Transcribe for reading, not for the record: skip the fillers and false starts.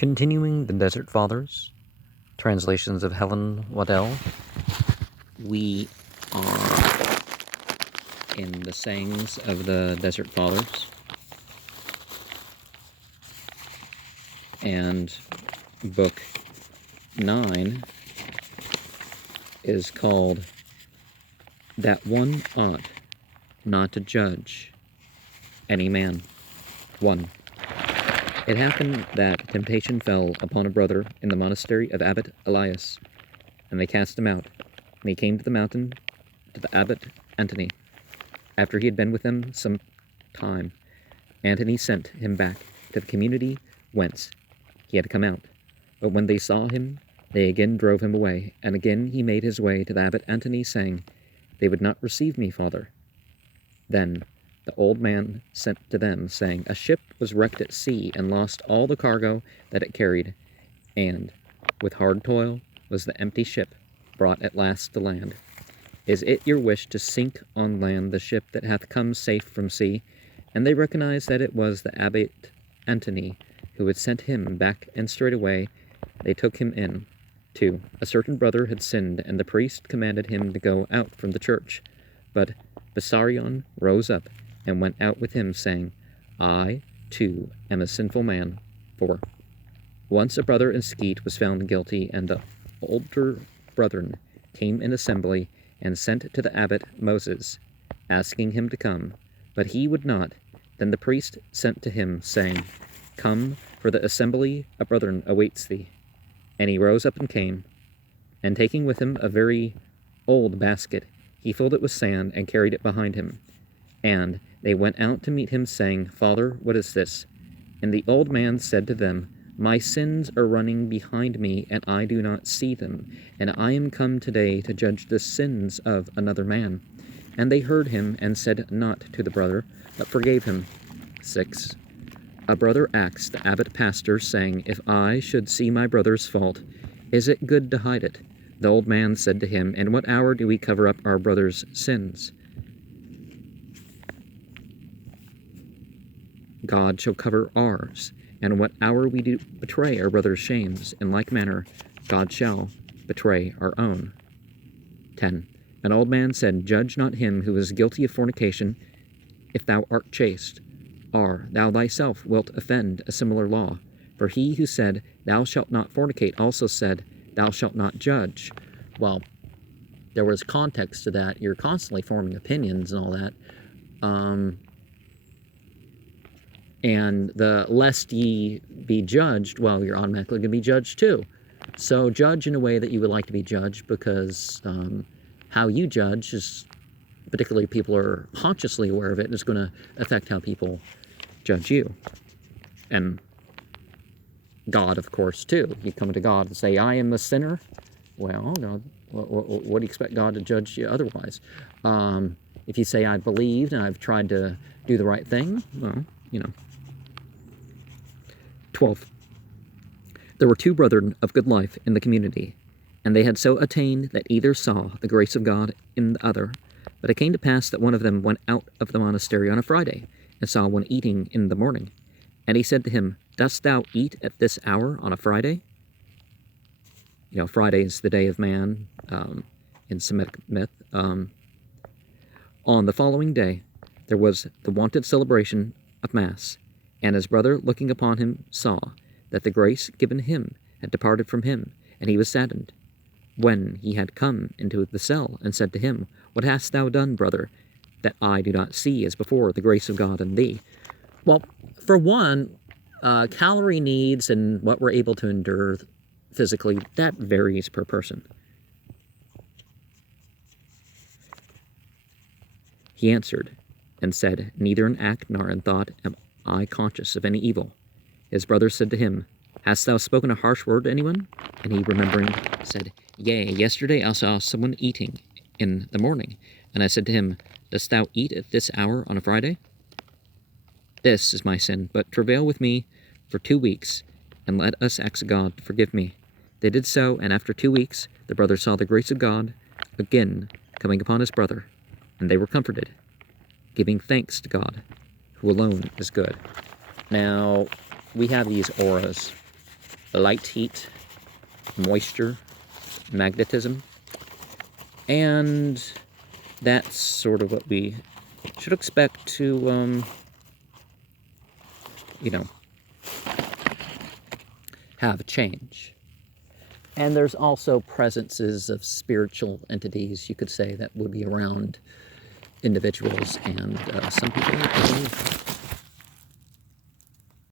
Continuing the Desert Fathers, translations of Helen Waddell, we are in the sayings of the Desert Fathers, and book 9 is called That One Ought Not to Judge Any Man. 1. It happened that temptation fell upon a brother in the monastery of Abbot Elias, and they cast him out. And he came to the mountain to the Abbot Antony. After he had been with them some time, Antony sent him back to the community whence he had come out. But when they saw him, they again drove him away, and again he made his way to the Abbot Antony, saying, "They would not receive me, Father." Then the old man sent to them, saying, "A ship was wrecked at sea and lost all the cargo that it carried, and with hard toil was the empty ship brought at last to land. Is it your wish to sink on land the ship that hath come safe from sea?" And they recognized that it was the Abbot Antony who had sent him back, and straightway they took him in. 2. A certain brother had sinned, and the priest commanded him to go out from the church. But Bessarion rose up and went out with him, saying, "I, too, am a sinful man." 4. Once a brother in Skeet was found guilty, and the older brethren came in assembly and sent to the abbot Moses, asking him to come. But he would not. Then the priest sent to him, saying, "Come, for the assembly of brethren awaits thee." And he rose up and came, and taking with him a very old basket, he filled it with sand and carried it behind him. And they went out to meet him, saying, "Father, what is this?" And the old man said to them, "My sins are running behind me, and I do not see them, and I am come today to judge the sins of another man." And they heard him, and said naught to the brother, but forgave him. 6. A brother asked the abbot pastor, saying, "If I should see my brother's fault, is it good to hide it?" The old man said to him, "In what hour do we cover up our brother's sins? God shall cover ours. And in what hour we do betray our brother's shames, in like manner God shall betray our own." 10. An old man said, "Judge not him who is guilty of fornication, if thou art chaste, or thou thyself wilt offend a similar law. For he who said, Thou shalt not fornicate, also said, Thou shalt not judge." Well, there was context to that. You're constantly forming opinions and all that. And the lest ye be judged, well, you're automatically going to be judged too. So judge in a way that you would like to be judged, because how you judge is, particularly people are consciously aware of it, and it's going to affect how people judge you. And God, of course, too. You come to God and say, "I am a sinner." Well, God, what do you expect God to judge you otherwise? If you say, "I believed and I've tried to do the right thing," well, 12. There were 2 brethren of good life in the community, and they had so attained that either saw the grace of God in the other. But it came to pass that one of them went out of the monastery on a Friday, and saw one eating in the morning. And he said to him, "Dost thou eat at this hour on a Friday?" Friday is the day of man in Semitic myth. On the following day, there was the wonted celebration of Mass, and his brother, looking upon him, saw that the grace given him had departed from him, and he was saddened. When he had come into the cell, and said to him, "What hast thou done, brother, that I do not see as before the grace of God in thee?" Well, for one, calorie needs and what we're able to endure physically, that varies per person. He answered and said, "Neither in act nor in thought am I conscious of any evil." His brother said to him, "Hast thou spoken a harsh word to anyone?" And he, remembering, said, "Yea, yesterday I saw someone eating in the morning, and I said to him, Dost thou eat at this hour on a Friday? This is my sin, but travail with me for 2 weeks, and let us ask God to forgive me." They did so, and after 2 weeks the brother saw the grace of God again coming upon his brother, and they were comforted, giving thanks to God, who alone is good. Now, we have these auras light, heat, moisture, magnetism, and that's sort of what we should expect to, have a change. And there's also presences of spiritual entities, you could say, that would be around individuals, and some people believe